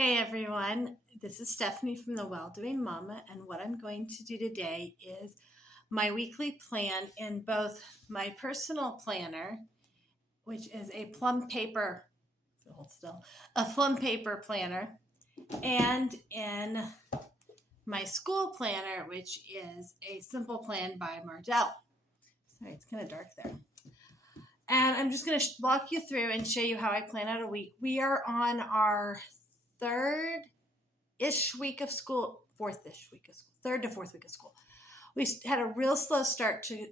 Hey everyone, this is Stephanie from the Well-Doing Mama, and what I'm going to do today is my weekly plan in both my personal planner, which is a plum paper, hold still, a plum paper planner, and in my school planner, which is a simple plan by Mardell. Sorry, it's kind of dark there. And I'm just going to walk you through and show you how I plan out a week. We are on our third-ish week of school, fourth-ish week of school, third to fourth week of school. We had a real slow start to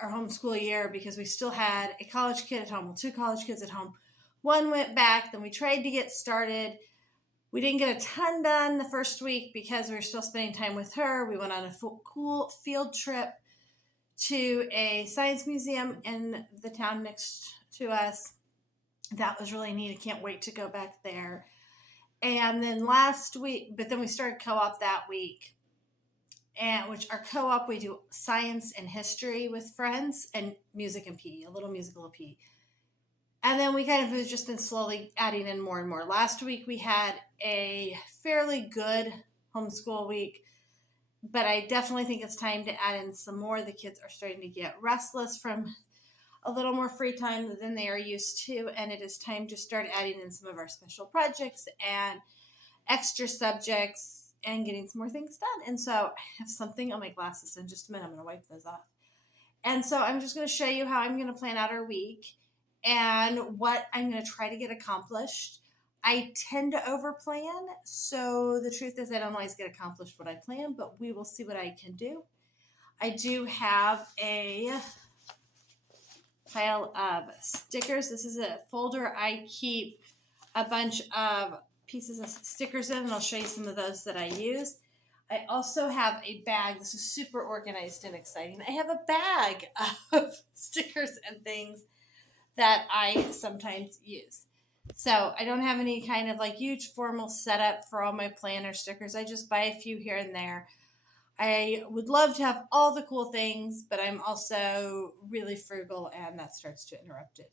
our homeschool year because we still had a college kid at home, well, two college kids at home. One went back, then we tried to get started. We didn't get a ton done the first week because we were still spending time with her. We went on a cool field trip to a science museum in the town next to us. That was really neat. I can't wait to go back there. And then last week, but then we started co-op that week, and which our co-op, we do science and history with friends and music and PE, a little musical PE. And then we kind of have just been slowly adding in more and more. Last week we had a fairly good homeschool week, but I definitely think it's time to add in some more. The kids are starting to get restless from a little more free time than they are used to, and it is time to start adding in some of our special projects and extra subjects and getting some more things done. And so I have something on my glasses in just a minute. I'm going to wipe those off. And so I'm just going to show you how I'm going to plan out our week and what I'm going to try to get accomplished. I tend to overplan, so the truth is I don't always get accomplished what I plan, but we will see what I can do. I do have a pile of stickers. This is a folder I keep a bunch of pieces of stickers in, and I'll show you some of those that I use. I also have a bag. This is super organized and exciting. I have a bag of stickers and things that I sometimes use. So I don't have any kind of like huge formal setup for all my planner stickers. I just buy a few here and there. I would love to have all the cool things, but I'm also really frugal, and that starts to interrupt it.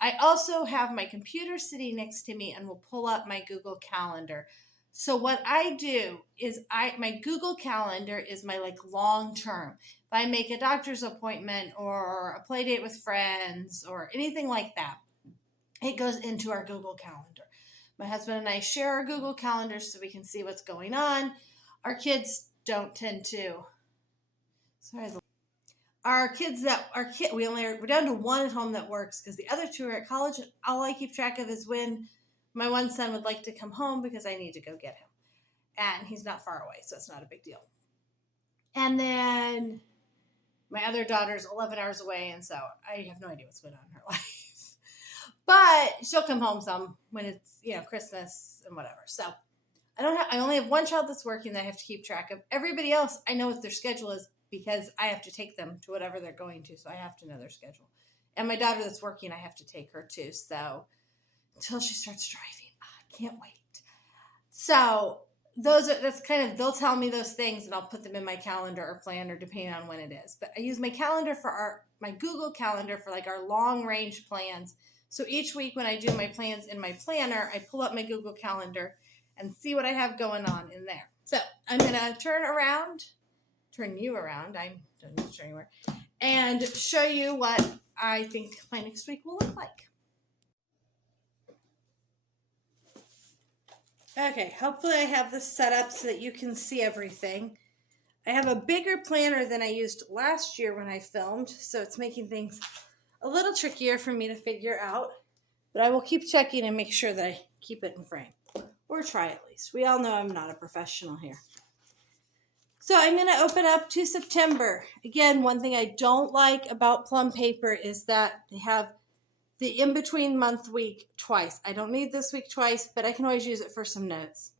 I also have my computer sitting next to me and will pull up my Google Calendar. So what I do is my Google Calendar is my like long term. If I make a doctor's appointment or a play date with friends or anything like that, it goes into our Google Calendar. My husband and I share our Google Calendar so we can see what's going on. Our kids don't tend to. Sorry. We're down to one at home that works because the other two are at college. All I keep track of is when my one son would like to come home because I need to go get him. And he's not far away, so it's not a big deal. And then my other daughter's 11 hours away, and so I have no idea what's going on in her life. But she'll come home some when it's, Christmas and whatever. So I only have one child that's working that I have to keep track of. Everybody else, I know what their schedule is because I have to take them to whatever they're going to. So I have to know their schedule. And my daughter that's working, I have to take her too. So until she starts driving, I can't wait. So they'll tell me those things and I'll put them in my calendar or planner depending on when it is. But I use my calendar my Google Calendar for like our long range plans. So each week when I do my plans in my planner, I pull up my Google Calendar and see what I have going on in there. So I'm going to turn you around. I don't need to turn anywhere. And show you what I think my next week will look like. Okay, hopefully I have this set up so that you can see everything. I have a bigger planner than I used last year when I filmed, so it's making things a little trickier for me to figure out. But I will keep checking and make sure that I keep it in frame. Or try at least. We all know I'm not a professional here. So I'm going to open up to September. Again, one thing I don't like about Plum Paper is that they have the in-between month week twice. I don't need this week twice, but I can always use it for some notes.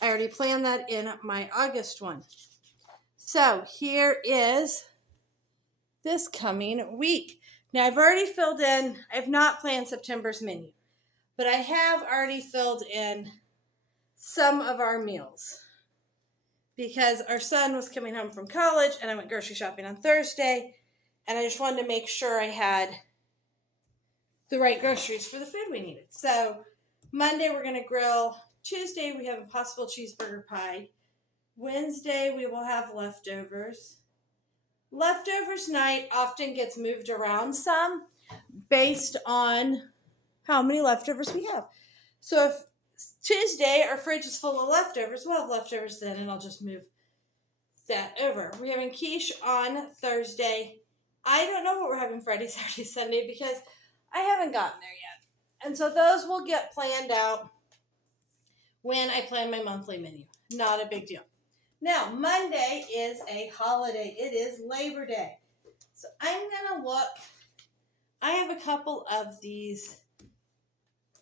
I already planned that in my August one. So here is this coming week. Now I've already filled in, I have not planned September's menu, but I have already filled in some of our meals because our son was coming home from college and I went grocery shopping on Thursday and I just wanted to make sure I had the right groceries for the food we needed. So Monday we're going to grill Tuesday, we have Impossible Cheeseburger Pie. Wednesday, we will have leftovers. Leftovers night often gets moved around some based on how many leftovers we have. So if Tuesday our fridge is full of leftovers, we'll have leftovers then, and I'll just move that over. We're having quiche on Thursday. I don't know what we're having Friday, Saturday, Sunday because I haven't gotten there yet. And so those will get planned out when I plan my monthly menu. Not a big deal. Now, Monday is a holiday. It is Labor Day. So I'm going to look. I have a couple of these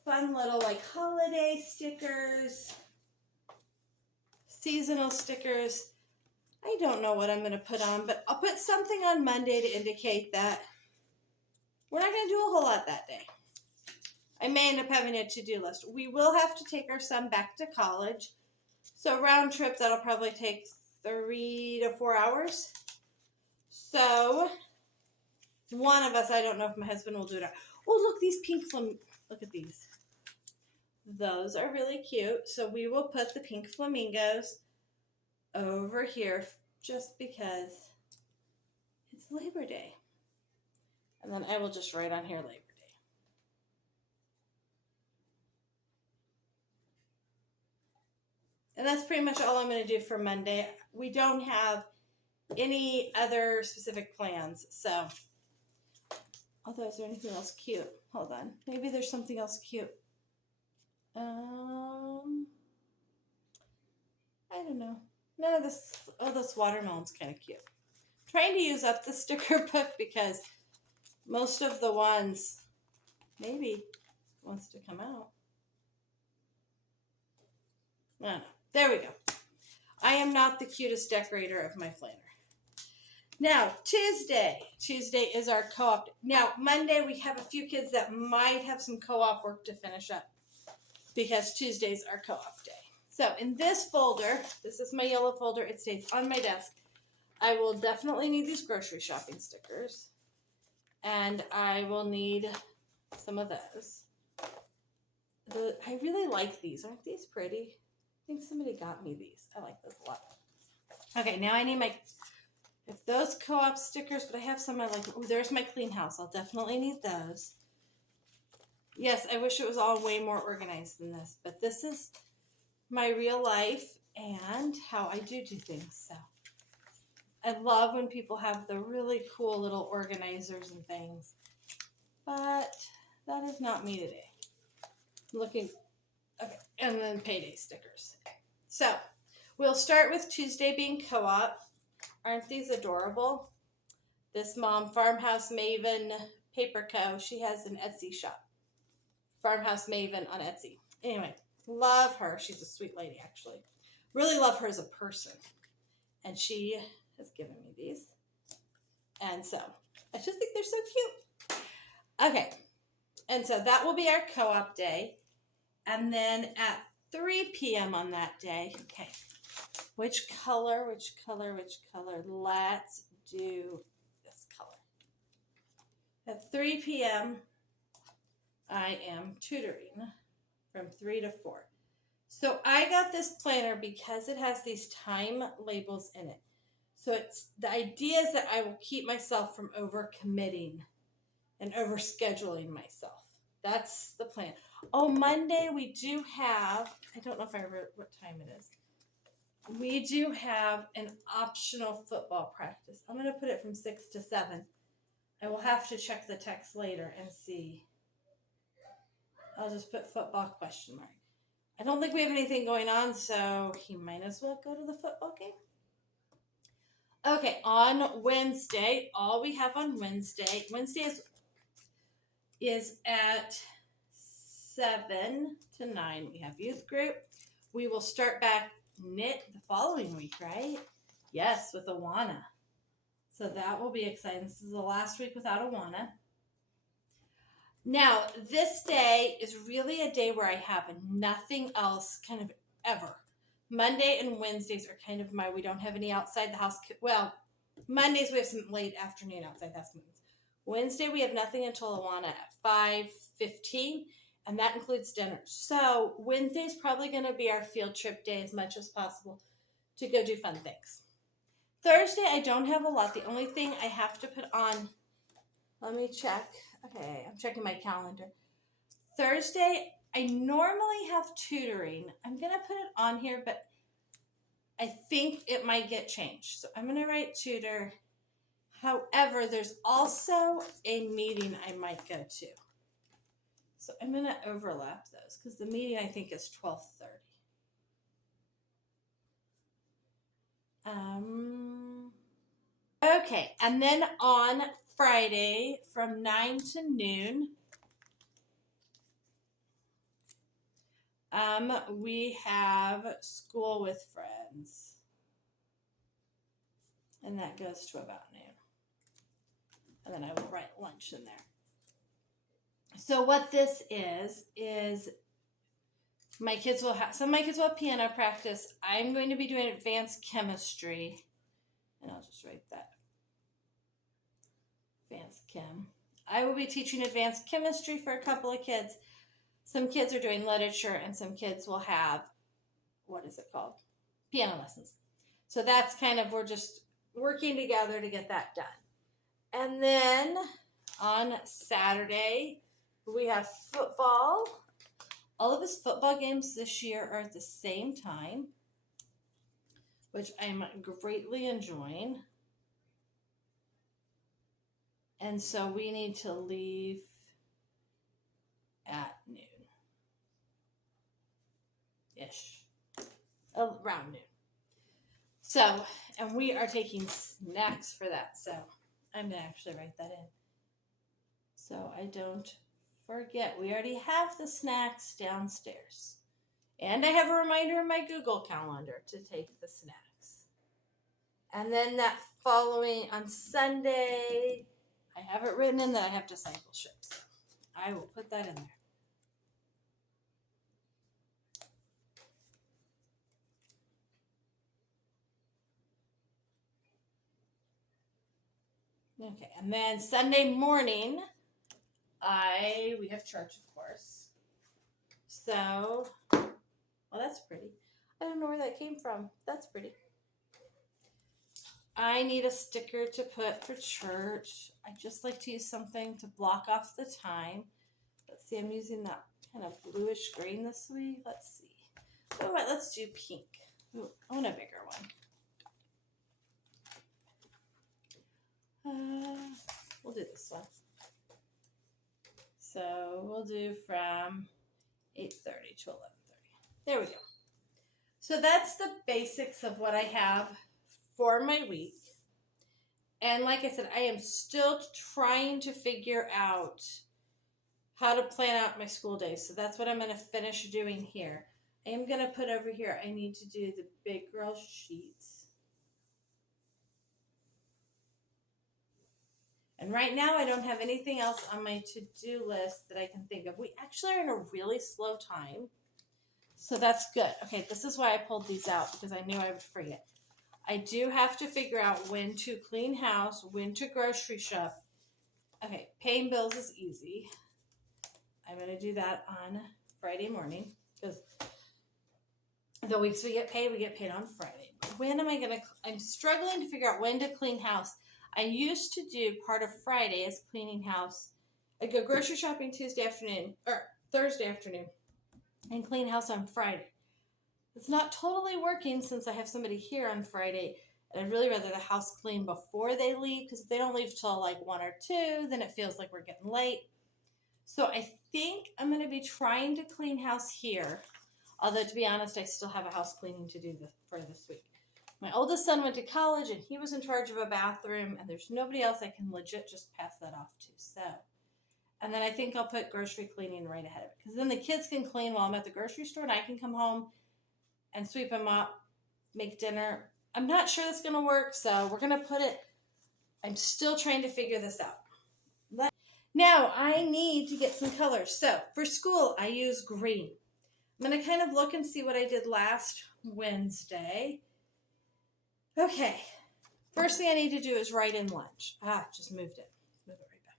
fun little like holiday stickers, seasonal stickers. I don't know what I'm going to put on, but I'll put something on Monday to indicate that we're not going to do a whole lot that day. I may end up having a to-do list. We will have to take our son back to college. So round trip, that'll probably take 3 to 4 hours. So one of us, I don't know if my husband will do it. Oh, look, these pink look at these. Those are really cute. So we will put the pink flamingos over here just because it's Labor Day. And then I will just write on here Labor Day. And that's pretty much all I'm going to do for Monday. We don't have any other specific plans. So, although is there anything else cute? Hold on. Maybe there's something else cute. I don't know. None of this. Oh, this watermelon's kind of cute. I'm trying to use up the sticker book because most of the ones maybe wants to come out. I don't know. There we go. I am not the cutest decorator of my planner. Now, Tuesday. Tuesday is our co-op. Now, Monday we have a few kids that might have some co-op work to finish up because Tuesday's our co-op day. So in this folder, this is my yellow folder. It stays on my desk. I will definitely need these grocery shopping stickers. And I will need some of those. I really like these. Aren't these pretty? I think somebody got me these. I like those a lot. Okay, now I need if those co-op stickers, but I have some I like. Oh, there's my clean house. I'll definitely need those. Yes, I wish it was all way more organized than this, but this is my real life and how I do things. So I love when people have the really cool little organizers and things, but that is not me today. Okay, and then payday stickers. So we'll start with Tuesday being co-op. Aren't these adorable? This mom, Farmhouse Maven Paper Co. She has an Etsy shop. Farmhouse Maven on Etsy. Anyway, love her. She's a sweet lady, actually. Really love her as a person. And she has given me these. And so I just think they're so cute. Okay. And so that will be our co-op day. And then at 3 p.m. on that day, okay, which color? Let's do this color. At 3 p.m., I am tutoring from 3 to 4. So I got this planner because it has these time labels in it. So the idea is that I will keep myself from overcommitting and overscheduling myself. That's the plan. Oh, Monday we do have, I don't know if I wrote what time it is. We do have an optional football practice. I'm going to put it from 6 to 7. I will have to check the text later and see. I'll just put football question mark. I don't think we have anything going on, so he might as well go to the football game. Okay, on Wednesday, all we have on Wednesday is at 7 to 9. We have youth group. We will start back knit the following week, right? Yes, with Awana. So that will be exciting. This is the last week without Awana. Now, this day is really a day where I have nothing else kind of ever. Monday and Wednesdays are kind of we don't have any outside the house. Well, Mondays we have some late afternoon outside the house. Wednesday we have nothing until Awana at 5:15. and that includes dinners. So Wednesday's probably going to be our field trip day as much as possible to go do fun things. Thursday, I don't have a lot. The only thing I have to put on, let me check. Okay, I'm checking my calendar. Thursday, I normally have tutoring. I'm going to put it on here, but I think it might get changed. So I'm going to write tutor. However, there's also a meeting I might go to. So I'm going to overlap those because the meeting I think is 12:30. Okay, and then on Friday from 9 to noon, we have school with friends. And that goes to about noon. And then I will write lunch in there. So what this is my kids will have, some of my kids will have piano practice. I'm going to be doing advanced chemistry. And I'll just write that. Advanced chem. I will be teaching advanced chemistry for a couple of kids. Some kids are doing literature and some kids will have, what is it called? Piano lessons. So that's kind of, we're just working together to get that done. And then on Saturday, we have football. All of his football games this year are at the same time, which I'm greatly enjoying. And so we need to leave at noon-ish, around noon. So, and we are taking snacks for that. So I'm going to actually write that in. So I don't forget. We already have the snacks downstairs. And I have a reminder in my Google Calendar to take the snacks. And then that following on Sunday, I have it written in that I have discipleship. So I will put that in there. Okay, and then Sunday morning, we have church, of course. So, well, that's pretty. I don't know where that came from. That's pretty. I need a sticker to put for church. I just like to use something to block off the time. Let's see, I'm using that kind of bluish green this week. Let's see. Oh, wait, let's do pink. Ooh, I want a bigger one. We'll do this one. So we'll do from 8:30 to 11:30. There we go. So that's the basics of what I have for my week. And like I said, I am still trying to figure out how to plan out my school days. So that's what I'm going to finish doing here. I am going to put over here, I need to do the big girl sheets. And right now I don't have anything else on my to-do list that I can think of. We actually are in a really slow time. So that's good. Okay, this is why I pulled these out because I knew I would forget. I do have to figure out when to clean house, when to grocery shop. Okay, paying bills is easy. I'm going to do that on Friday morning because the weeks we get paid on Friday. But when am I going to, I'm struggling to figure out when to clean house. I used to do part of Friday as cleaning house. I go grocery shopping Thursday afternoon and clean house on Friday. It's not totally working since I have somebody here on Friday, and I'd really rather the house clean before they leave because if they don't leave till like 1 or 2, then it feels like we're getting late. So I think I'm going to be trying to clean house here, although to be honest, I still have a house cleaning to do for this week. My oldest son went to college, and he was in charge of a bathroom, and there's nobody else I can legit just pass that off to. So, and then I think I'll put grocery cleaning right ahead of it because then the kids can clean while I'm at the grocery store, and I can come home and sweep them up, make dinner. I'm not sure that's going to work, so we're going to put it, I'm still trying to figure this out. Now, I need to get some colors. So, for school, I use green. I'm going to kind of look and see what I did last Wednesday. Okay, first thing I need to do is write in lunch. Just moved it. Move it right back.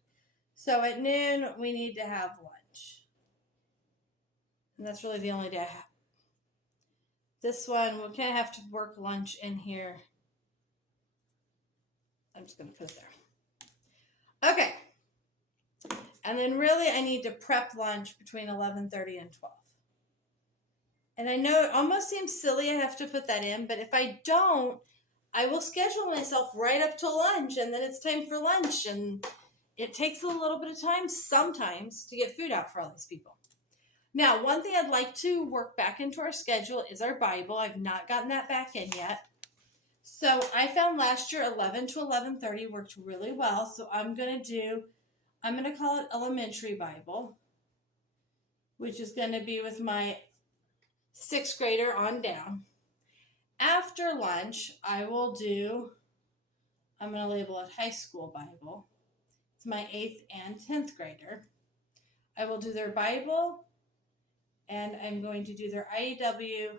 So, at noon, we need to have lunch. And that's really the only day I have. This one, we'll kind of have to work lunch in here. I'm just going to put it there. Okay. And then really I need to prep lunch between 11:30 and 12. And I know it almost seems silly I have to put that in, but if I don't, I will schedule myself right up to lunch, and then it's time for lunch, and it takes a little bit of time sometimes to get food out for all these people. Now, one thing I'd like to work back into our schedule is our Bible. I've not gotten that back in yet. So I found last year 11 to 11:30 worked really well. So I'm going to call it Elementary Bible, which is going to be with my 6th grader on down. After lunch, I'm going to label it High School Bible. It's my 8th and 10th grader. I will do their Bible, and I'm going to do their IEW,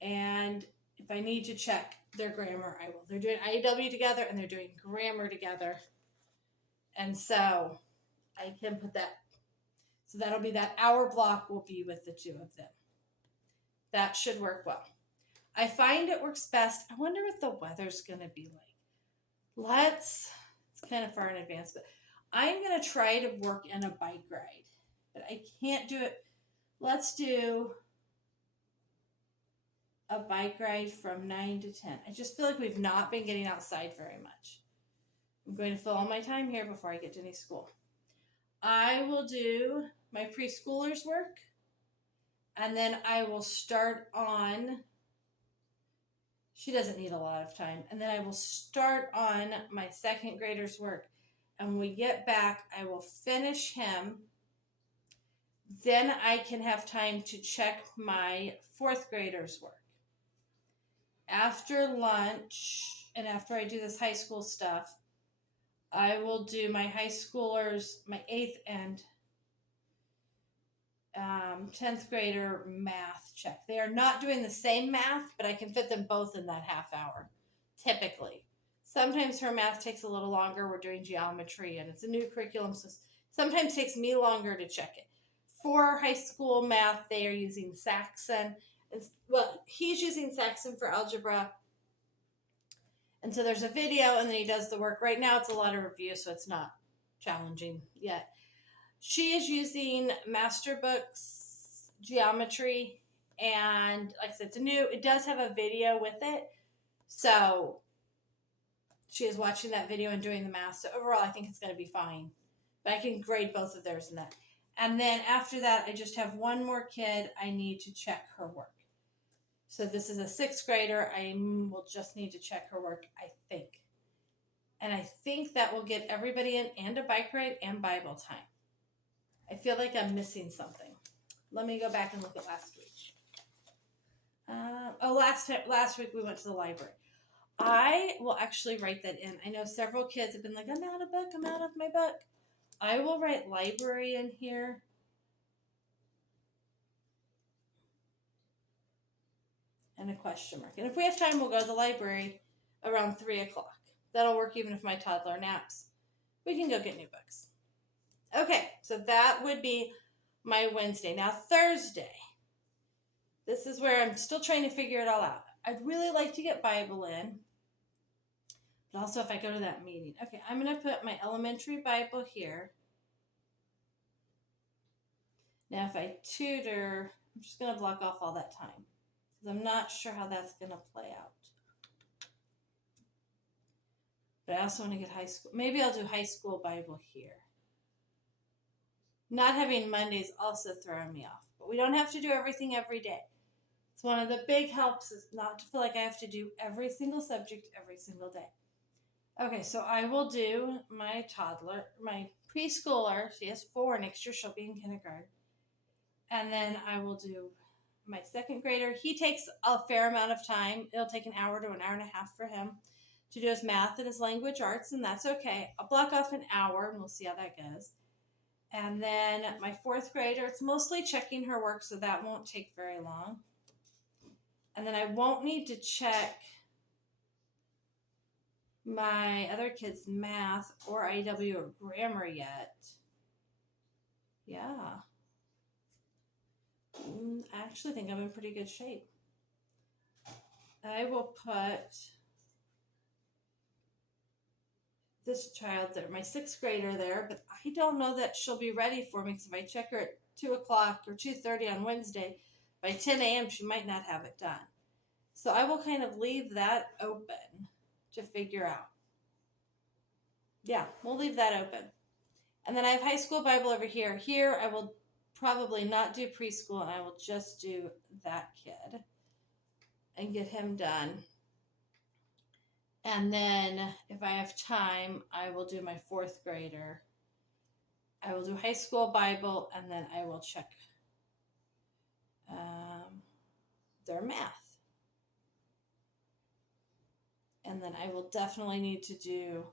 and if I need to check their grammar, I will. They're doing IEW together, and they're doing grammar together, and so I can put that. So that'll be that hour block will be with the two of them. That should work well. I find it works best. I wonder what the weather's going to be like. It's kind of far in advance, but I'm going to try to work in a bike ride, but I can't do it. Let's do a bike ride from 9 to 10. I just feel like we've not been getting outside very much. I'm going to fill all my time here before I get to any school. I will do my preschoolers work, and then I will start on, she doesn't need a lot of time, and then I will start on my 2nd grader's work. And when we get back, I will finish him. Then I can have time to check my 4th grader's work. After lunch, and after I do this high school stuff, I will do my high schoolers, my 8th and 10th grader math check. They are not doing the same math, but I can fit them both in that half hour, typically. Sometimes her math takes a little longer. We're doing geometry, and it's a new curriculum, so sometimes it takes me longer to check it. For high school math, they are using Saxon. Well, he's using Saxon for algebra. And so there's a video, and then he does the work. Right now, it's a lot of review, so it's not challenging yet. She is using Masterbooks Geometry, and like I said, it does have a video with it. So she is watching that video and doing the math. So overall, I think it's going to be fine. But I can grade both of theirs in that. And then after that, I just have one more kid I need to check her work. So this is a 6th grader. I will just need to check her work, I think. And I think that will get everybody in and a bike ride and Bible time. I feel like I'm missing something. Let me go back and look at last week. Last week we went to the library. I will actually write that in. I know several kids have been like, I'm out of book, I'm out of my book. I will write library in here. And a question mark. And if we have time, we'll go to the library around 3 o'clock. That'll work even if my toddler naps. We can go get new books. Okay, so that would be my Wednesday. Now, Thursday. This is where I'm still trying to figure it all out. I'd really like to get Bible in. But also if I go to that meeting. Okay, I'm going to put my elementary Bible here. Now, if I tutor, I'm just going to block off all that time. Because I'm not sure how that's going to play out. But I also want to get high school. Maybe I'll do high school Bible here. Not having Mondays also throwing me off. But we don't have to do everything every day. It's one of the big helps is not to feel like I have to do every single subject every single day. Okay, so I will do my toddler, my preschooler. She has 4. Next year she'll be in kindergarten. And then I will do my 2nd grader. He takes a fair amount of time. It'll take an hour to an hour and a half for him to do his math and his language arts, and that's okay. I'll block off an hour, and we'll see how that goes. And then my 4th grader, it's mostly checking her work, so that won't take very long. And then I won't need to check my other kids' math or IW or grammar yet. Yeah. actually think I'm in pretty good shape. I will put this child there, my 6th grader there, but I don't know that she'll be ready for me because if I check her at 2 o'clock or 2:30 on Wednesday, by 10 a.m. she might not have it done. So I will kind of leave that open to figure out. Yeah, we'll leave that open. And then I have high school Bible over here. Here I will probably not do preschool and I will just do that kid and get him done. And then if I have time, I will do my 4th grader. I will do high school Bible and then I will check their math. And then I will definitely need to do,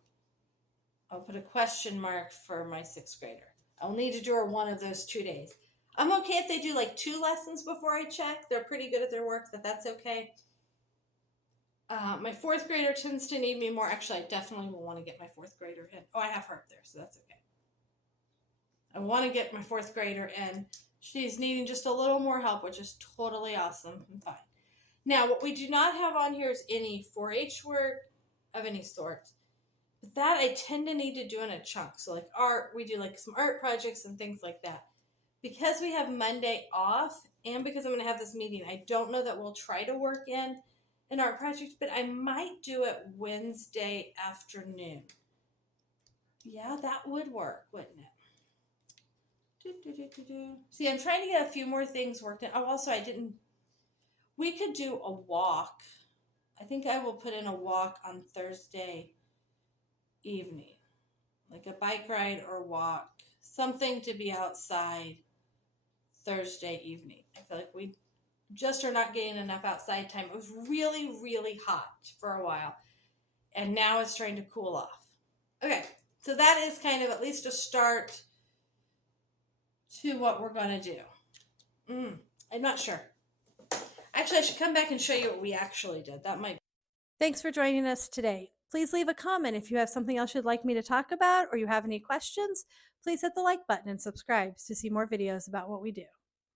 I'll put a question mark for my 6th grader. I'll need to do her one of those 2 days. I'm okay if they do like 2 lessons before I check. They're pretty good at their work, that's okay. My 4th grader tends to need me more. Actually, I definitely will want to get my 4th grader in. Oh, I have her up there, so that's okay. I want to get my 4th grader in. She's needing just a little more help, which is totally awesome and fine. Now, what we do not have on here is any 4-H work of any sort. But that I tend to need to do in a chunk. So like art, we do like some art projects and things like that. Because we have Monday off and because I'm going to have this meeting, I don't know that we'll try to work in an art project, but I might do it Wednesday afternoon. Yeah, that would work, wouldn't it? See, I'm trying to get a few more things worked in. Oh, also, we could do a walk. I think I will put in a walk on Thursday evening, like a bike ride or walk, something to be outside Thursday evening. I feel like we just are not getting enough outside time. It was really, really hot for a while, and now it's trying to cool off. Okay, so that is kind of at least a start to what we're going to do. I'm not sure. Actually, I should come back and show you what we actually did. That might. Thanks for joining us today. Please leave a comment if you have something else you'd like me to talk about or you have any questions. Please hit the like button and subscribe to see more videos about what we do.